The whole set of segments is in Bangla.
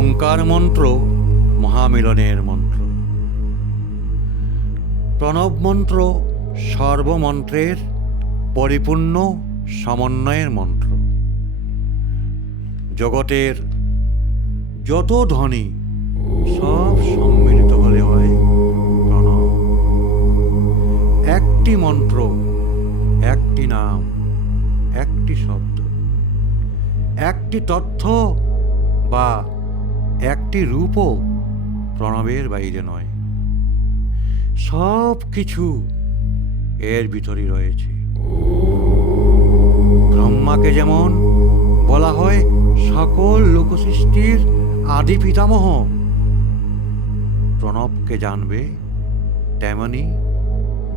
ওঙ্কার মন্ত্র মহামিলনের মন্ত্র। প্রণব মন্ত্র সর্বমন্ত্রের পরিপূর্ণ সমন্বয়ের মন্ত্র। জগতের যত ধ্বনি সব সম্মিলিত হলে হয় প্রণব। একটি মন্ত্র, একটি নাম, একটি শব্দ, একটি তথ্য বা একটি রূপও প্রণবের বাইরে নয়। সব কিছু এর ভিতরই রয়েছে। ব্রহ্মাকে যেমন বলা হয় সকল লোকসৃষ্টির আদি পিতামহ, প্রণবকে জানবে তেমনি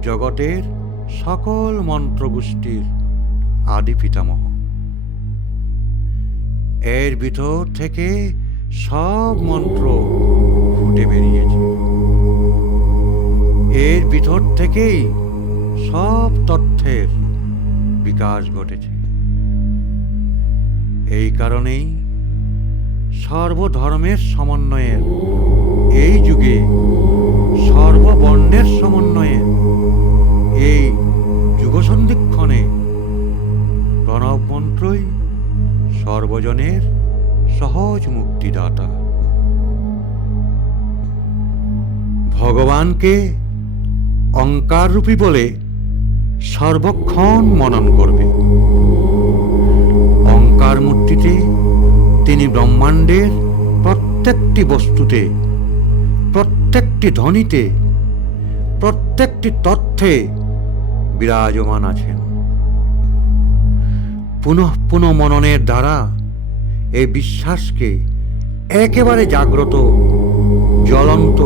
জগতের সকল মন্ত্রগোষ্ঠীর আদি পিতামহ। এর ভিতর থেকে সব মন্ত্র ফুটে বেরিয়েছে। এর ভিতর থেকেই সব তথ্যের বিকাশ ঘটেছে। এই কারণেই সর্বধর্মের সমন্বয়ের এই যুগে, সর্ববর্ণের সমন্বয়ের এই যুগসন্ধিক্ষণে প্রণব মন্ত্রই সর্বজনের সহজ মুক্তিদাতা। ভগবানকে অঙ্কাররূপী বলে সর্বক্ষণ মনন করবে। অঙ্কার মূর্তিতে তিনি ব্রহ্মাণ্ডের প্রত্যেকটি বস্তুতে, প্রত্যেকটি ধ্বনিতে, প্রত্যেকটি তথ্যে বিরাজমান আছেন। পুনঃ পুনঃ মননের দ্বারা এই বিশ্বাসকে একেবারে জাগ্রত, জ্বলন্ত,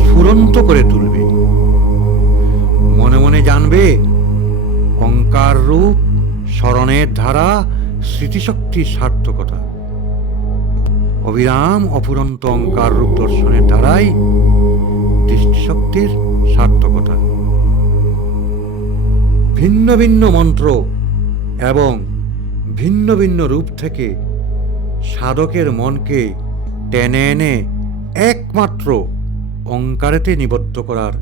স্ফুরন্ত করে তুলবে। মনে মনে জানবে ওঙ্কার রূপ স্মরণের ধারা স্মৃতিশক্তির সার্থকতা। অবিরাম অফুরন্ত ওঙ্কার রূপ দর্শনের দ্বারাই দৃষ্টিশক্তির সার্থকতা। ভিন্ন ভিন্ন মন্ত্র এবং ভিন্ন ভিন্ন রূপ থেকে সাধকের মনকে টেনে এনে একমাত্র ওঙ্কারেতে নিবদ্ধ করার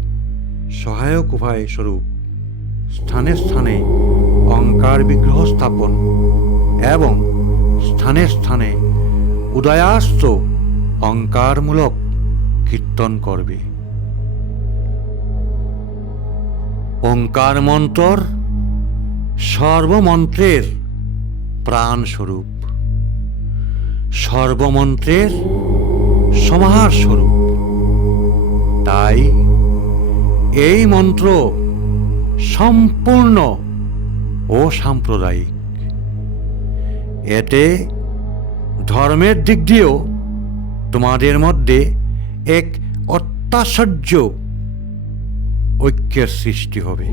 সহায়ক উপায় স্বরূপ স্থানে স্থানে ওঙ্কার বিগ্রহ স্থাপন এবং স্থানে স্থানে উদয়াস্ত ওঙ্কারমূলক কীর্তন করবে। ওঙ্কার মন্ত্র সর্বমন্ত্রের প্রাণ স্বরূপ, সর্বমন্ত্রের সমাহার স্বরূপ। তাই এই মন্ত্র সম্পূর্ণ ও সাম্প্রদায়িক। এতে ধর্মের দিক দিয়েও তোমাদের মধ্যে এক অত্যাশ্চর্য ঐক্যের সৃষ্টি হবে।